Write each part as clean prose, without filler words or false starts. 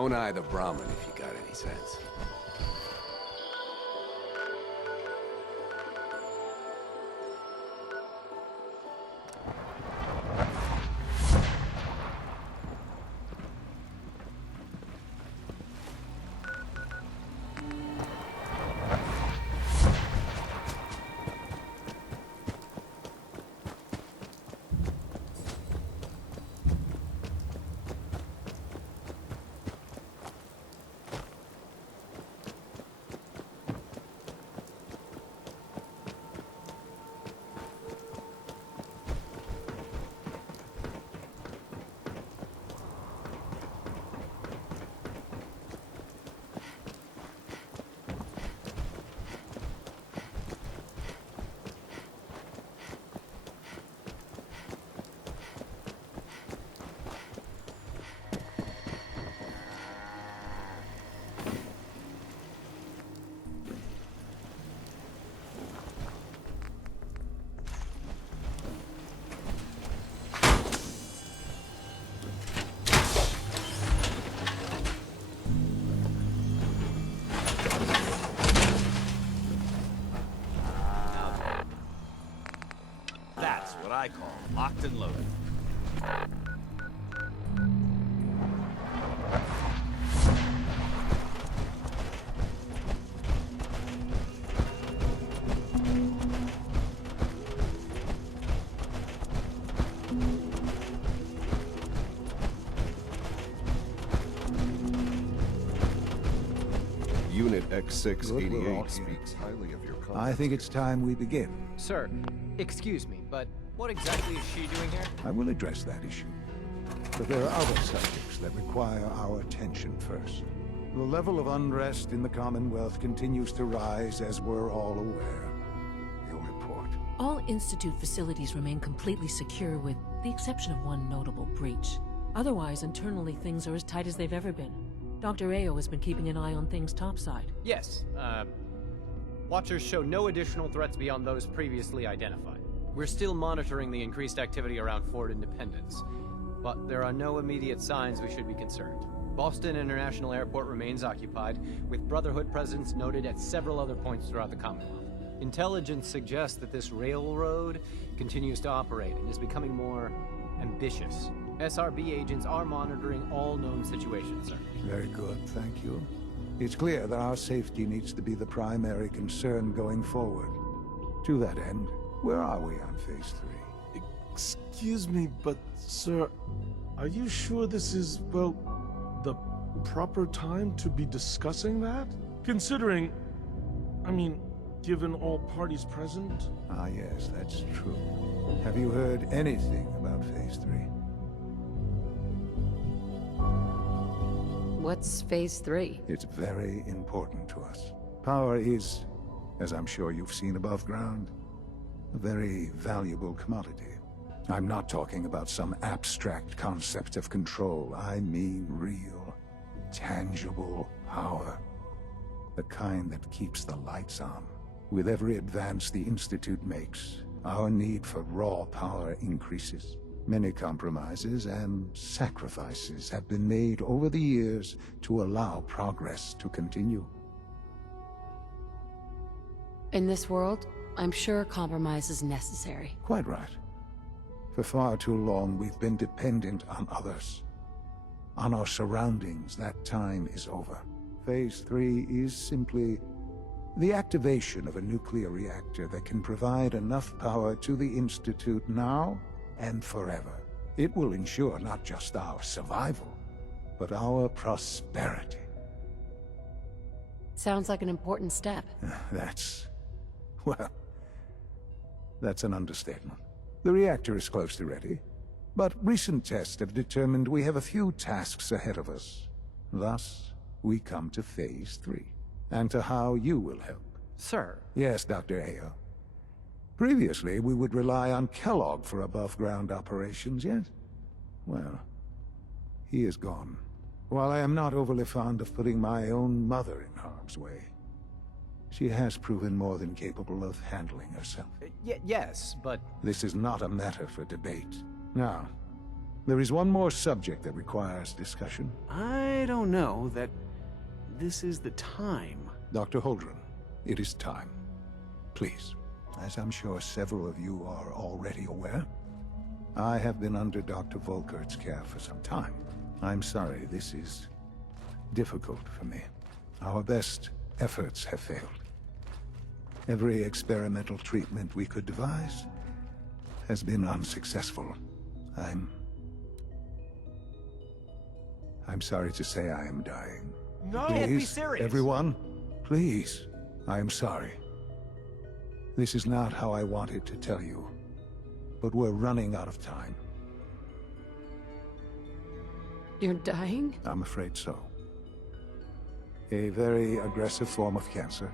Don't eye the Brahmin if you got any sense. That's what I call locked and loaded. Unit X688 speaks highly of your competence. I think it's time we begin. Sir, excuse me, but what exactly is she doing here? I will address that issue. But there are other subjects that require our attention first. The level of unrest in the Commonwealth continues to rise, as we're all aware. Your report. All Institute facilities remain completely secure with the exception of one notable breach. Otherwise, internally things are as tight as they've ever been. Dr. Ao has been keeping an eye on things topside. Yes, Watchers show no additional threats beyond those previously identified. We're still monitoring the increased activity around Fort Independence, but there are no immediate signs we should be concerned. Boston International Airport remains occupied, with Brotherhood presence noted at several other points throughout the Commonwealth. Intelligence suggests that this railroad continues to operate and is becoming more ambitious. SRB agents are monitoring all known situations, sir. Very good, thank you. It's clear that our safety needs to be the primary concern going forward. To that end, where are we on Phase 3? Excuse me, but sir, are you sure this is, well, the proper time to be discussing that? Considering, I mean, given all parties present? Ah, yes, that's true. Have you heard anything about Phase 3? What's Phase 3? It's very important to us. Power is, as I'm sure you've seen above ground, a very valuable commodity. I'm not talking about some abstract concept of control. I mean real, tangible power. The kind that keeps the lights on. With every advance the Institute makes, our need for raw power increases. Many compromises and sacrifices have been made over the years to allow progress to continue. In this world, I'm sure compromise is necessary. Quite right. For far too long, we've been dependent on others. On our surroundings. That time is over. Phase 3 is simply the activation of a nuclear reactor that can provide enough power to the Institute now and forever. It will ensure not just our survival, but our prosperity. Sounds like an important step. Well, that's an understatement. The reactor is close to ready, but recent tests have determined we have a few tasks ahead of us. Thus, we come to Phase 3, and to how you will help. Sir. Yes, Dr. Ao. Previously, we would rely on Kellogg for above-ground operations, yes? Well, he is gone. While I am not overly fond of putting my own mother in harm's way, she has proven more than capable of handling herself. Yes, but... This is not a matter for debate. Now, There is one more subject that requires discussion. I don't know that this is the time. Dr. Holdren, it is time. Please, as I'm sure several of you are already aware, I have been under Dr. Volkert's care for some time. I'm sorry, this is difficult for me. Our best efforts have failed. Every experimental treatment we could devise has been unsuccessful. I'm sorry to say I am dying. No! Please, Can't be serious! everyone, please, I am sorry. This is not how I wanted to tell you, but we're running out of time. You're dying? I'm afraid so. A very aggressive form of cancer.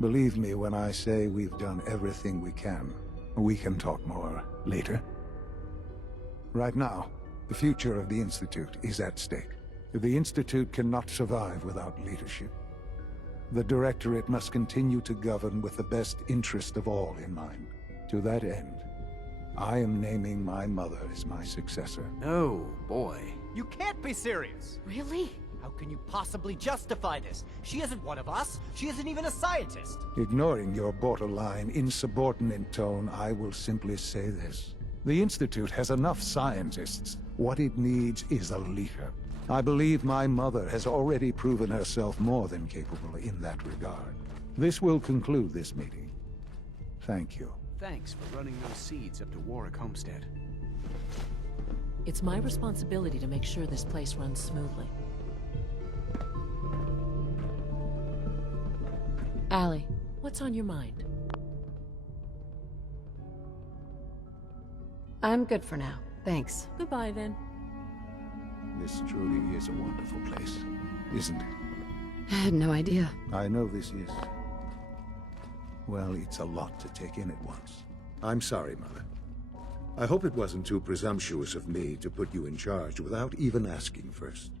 Believe me when I say we've done everything we can. We can talk more later. Right now, the future of the Institute is at stake. The Institute cannot survive without leadership. The Directorate must continue to govern with the best interest of all in mind. To that end, I am naming my mother as my successor. Oh, boy. You can't be serious! Really? How can you possibly justify this? She isn't one of us. She isn't even a scientist. Ignoring your borderline, insubordinate tone, I will simply say this. The Institute has enough scientists. What it needs is a leader. I believe my mother has already proven herself more than capable in that regard. This will conclude this meeting. Thank you. Thanks for running those seeds up to Warwick Homestead. It's my responsibility to make sure this place runs smoothly. Allie, What's on your mind? I'm good for now. Thanks. Goodbye, then. This truly is a wonderful place, isn't it? I had no idea. I know this is. Well, it's a lot to take in at once. I'm sorry, Mother. I hope it wasn't too presumptuous of me to put you in charge without even asking first.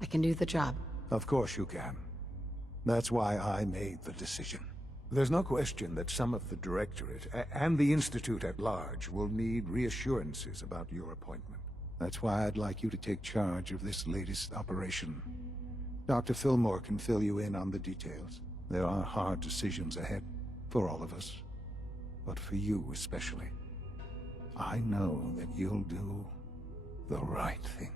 I can do the job. Of course you can. That's why I made the decision. There's no question that some of the Directorate and the Institute at large will need reassurances about your appointment. That's why I'd like you to take charge of this latest operation. Dr. Fillmore can fill you in on the details. There are hard decisions ahead for all of us, but for you especially. I know that you'll do the right thing.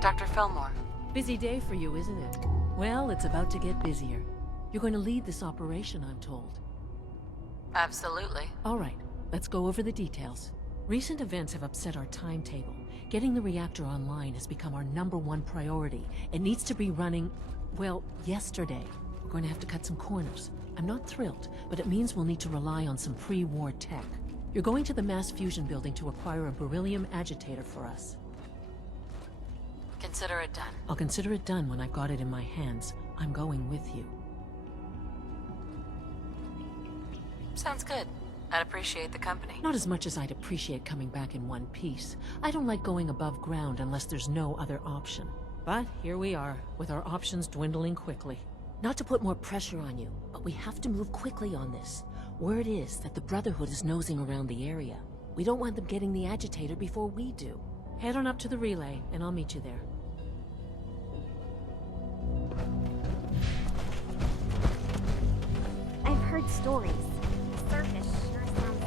Dr. Fillmore. Busy day for you, isn't it? Well, it's about to get busier. You're going to lead this operation, I'm told. Absolutely. All right, let's go over the details. Recent events have upset our timetable. Getting the reactor online has become our #1 priority. It needs to be running, well, yesterday. We're going to have to cut some corners. I'm not thrilled, but it means we'll need to rely on some pre-war tech. You're going to the mass fusion building to acquire a beryllium agitator for us. Consider it done. I'll consider it done when I've got it in my hands. I'm going with you. Sounds good. I'd appreciate the company. Not as much as I'd appreciate coming back in one piece. I don't like going above ground unless there's no other option. But here we are, with our options dwindling quickly. Not to put more pressure on you, but we have to move quickly on this. Word is that the Brotherhood is nosing around the area. We don't want them getting the agitator before we do. Head on up to the relay, and I'll meet you there. I've heard stories. The surface sure sounds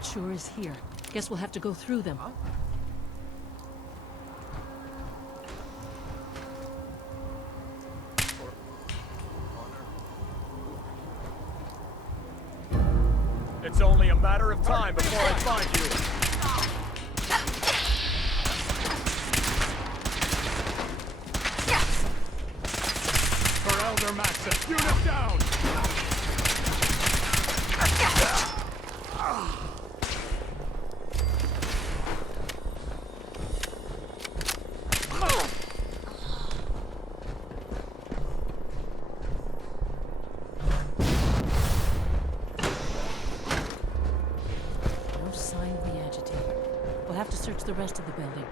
it sure is here. Guess we'll have to go through them. It's only a matter of time before I find you. For Elder Maxis, unit down! No sign of the agitator. We'll have to search the rest of the building.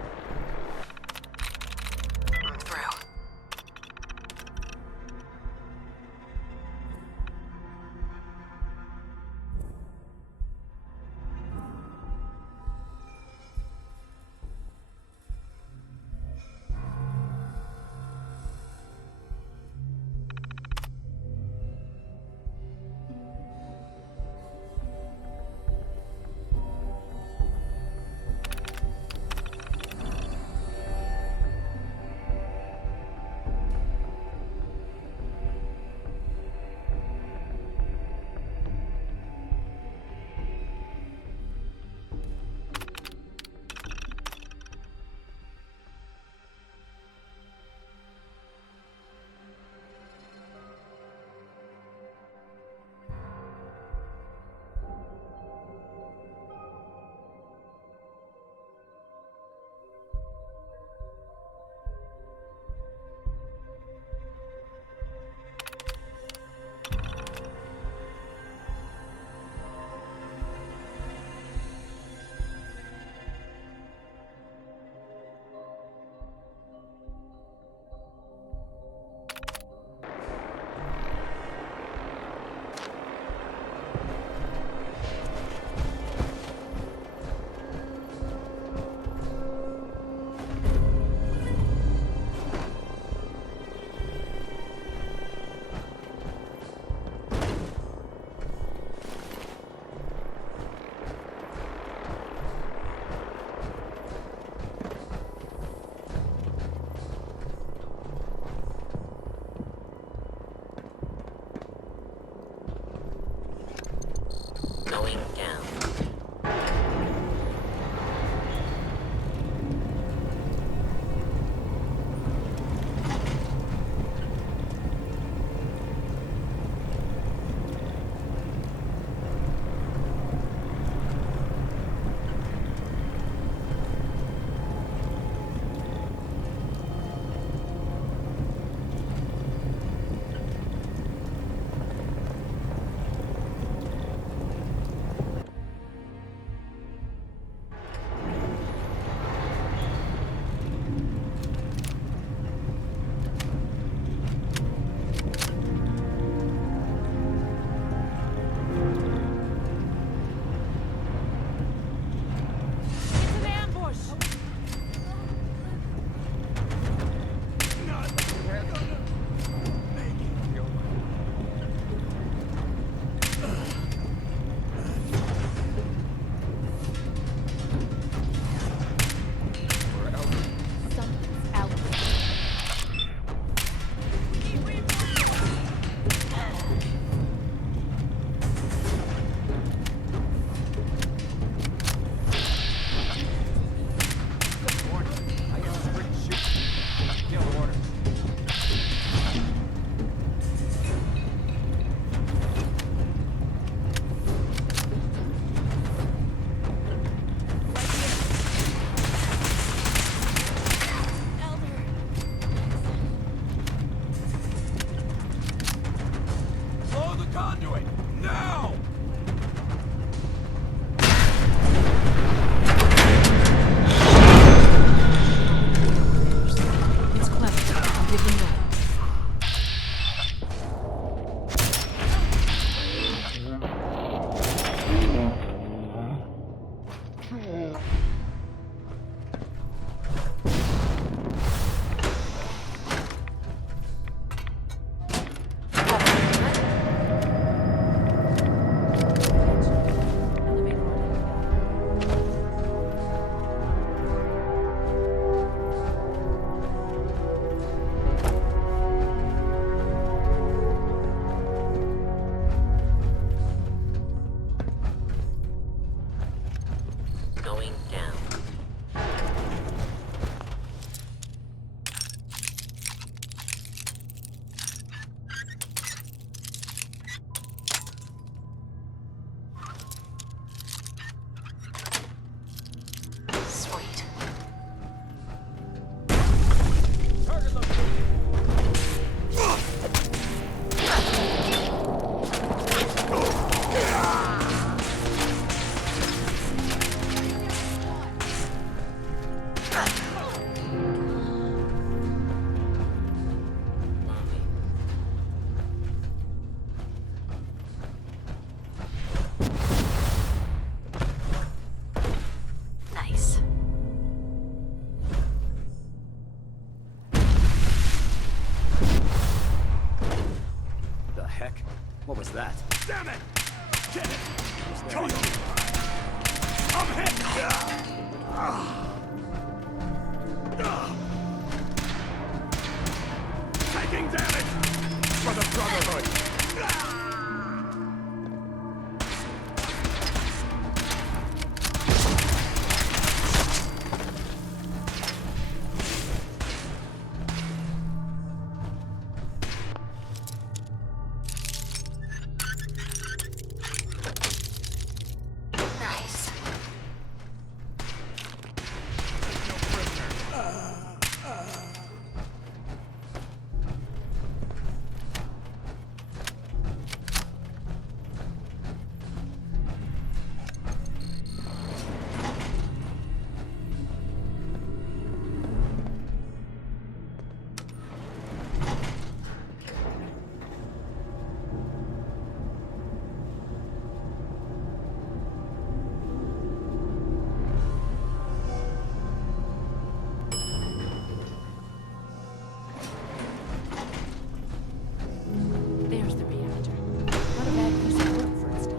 going down. Sweet. Target location. Nice. The heck? What was that? Damn it! Get it! Come on! I'm hit! Taking damage! For the Brotherhood! Nice. No prisoner. There's the reactor. Not a bad piece of work for its time.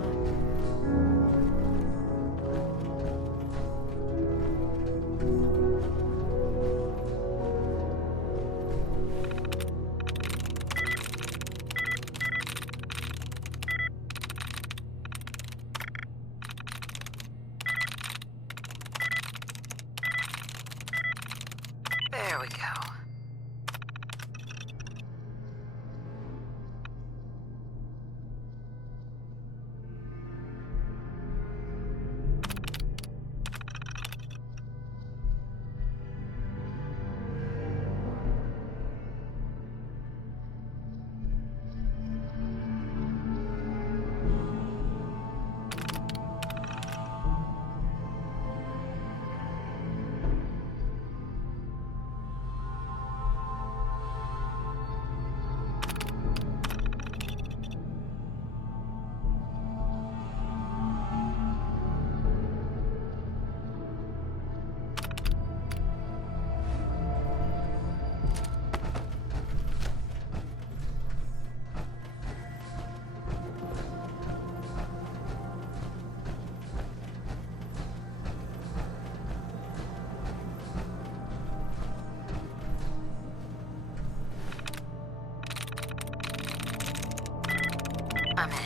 There we go. I'm in.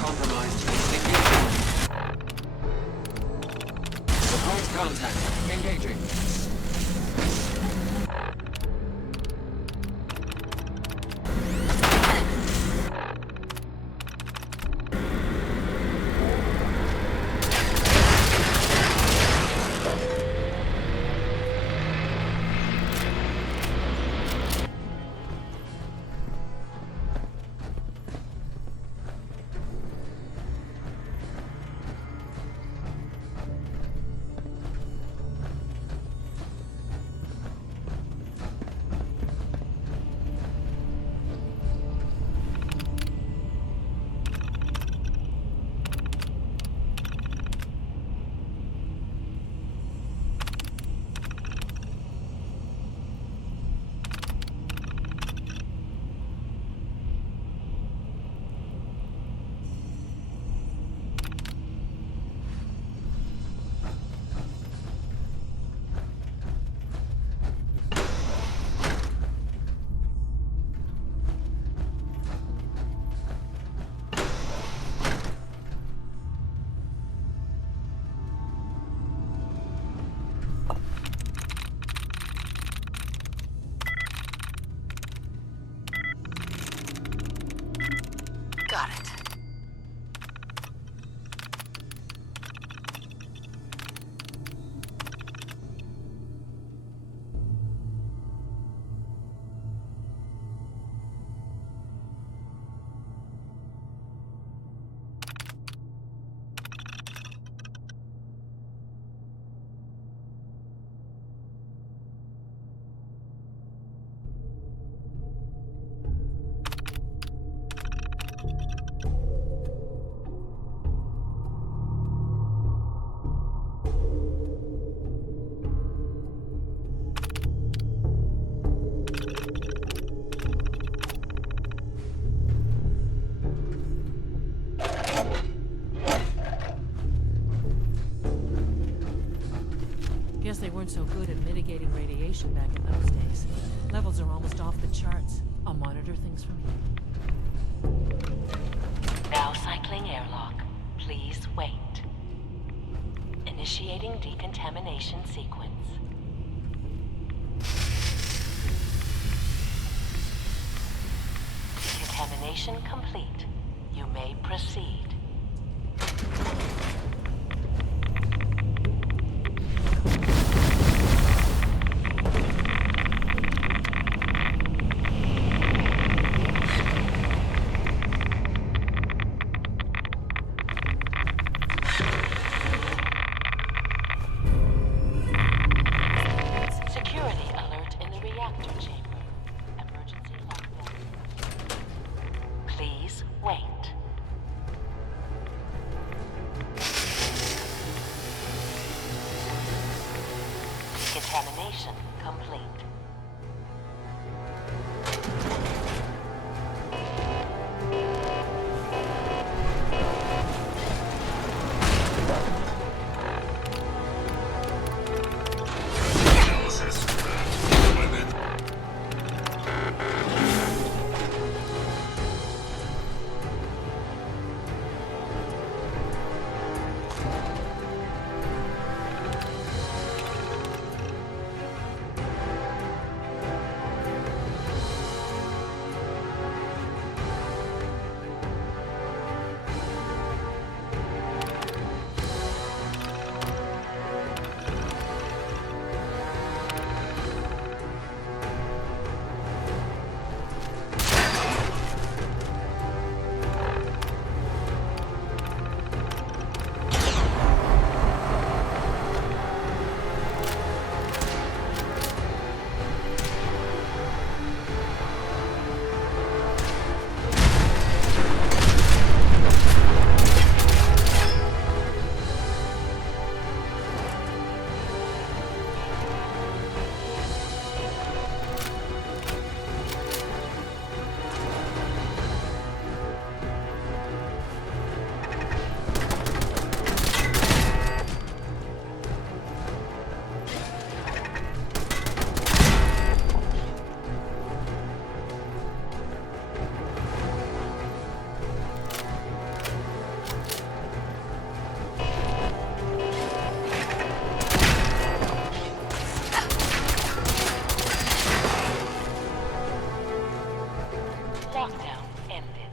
Compromised. Support contact. Engaging. so good at mitigating radiation back in those days. Levels are almost off the charts. I'll monitor things from here. Now cycling airlock. Please wait. Initiating decontamination sequence. Decontamination complete. You may proceed. Security alert in the reactor chamber. Emergency lockdown. Please wait. Decontamination complete. Lockdown ended.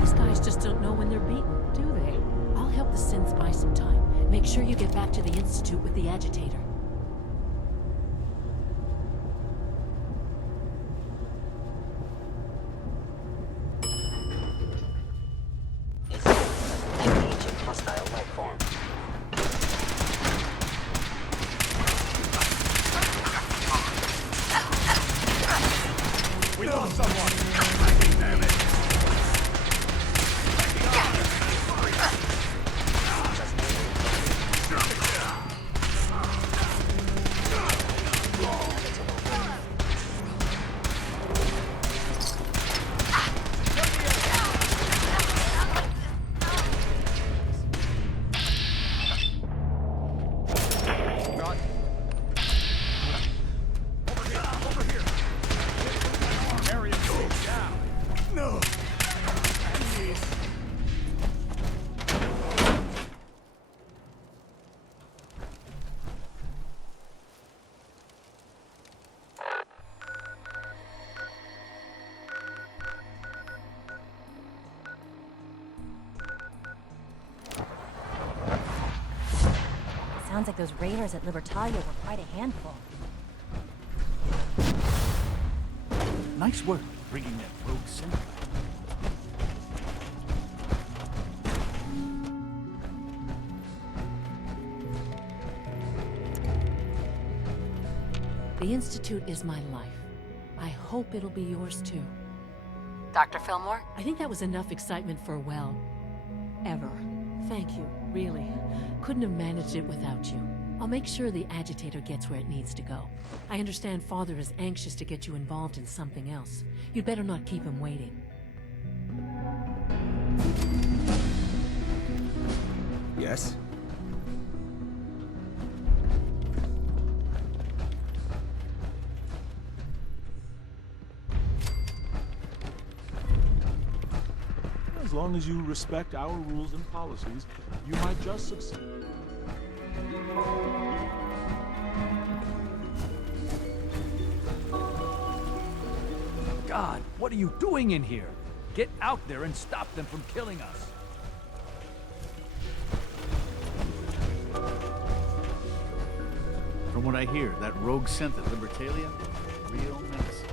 These guys just don't know when they're beaten, do they? I'll help the synths buy some time. Make sure you get back to the Institute with the agitator. Hostile life form. We lost someone! Damn it! Sounds like those raiders at Libertalia were quite a handful. Nice work bringing that rogue synth back. The Institute is my life. I hope it'll be yours too. Dr. Fillmore? I think that was enough excitement for, well, ever. Thank you, really. Couldn't have managed it without you. I'll make sure the agitator gets where it needs to go. I understand Father is anxious to get you involved in something else. You'd better not keep him waiting. Yes? As long as you respect our rules and policies, you might just succeed. God, what are you doing in here? Get out there and stop them from killing us. From what I hear, that rogue synth at Libertalia, real menace.